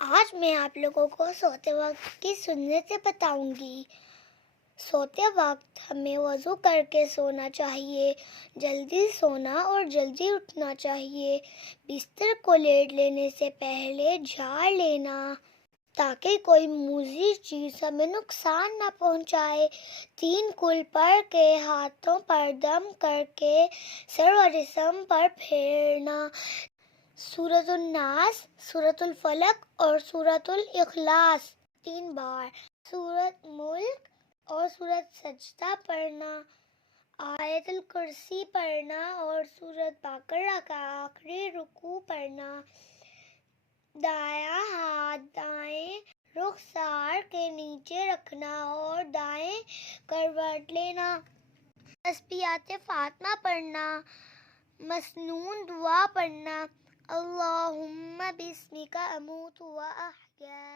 آج میں آپ لوگوں کو سوتے وقت کی سنتیں بتاؤں گی۔ سوتے وقت ہمیں وضو کر کے سونا چاہیے، جلدی سونا اور جلدی اٹھنا چاہیے۔ بستر کو لیٹ لینے سے پہلے جھاڑ لینا تاکہ کوئی موذی چیز ہمیں نقصان نہ پہنچائے۔ 3 کل پڑھ کے ہاتھوں پر دم کر کے سر و جسم پر پھیرنا۔ سورۃ الناس، سورۃ الفلق اور سورۃ الاخلاص 3 بار۔ سورۃ ملک اور سورۃ سجدہ پڑھنا، آیت الکرسی پڑھنا اور سورۃ بقرہ کا آخری رکوع پڑھنا۔ دایاں ہاتھ دائیں رخسار کے نیچے رکھنا اور دائیں کروٹ لینا۔ تسبیحات فاطمہ پڑھنا، مسنون دعا پڑھنا، اللہم بسمک اموت و احیا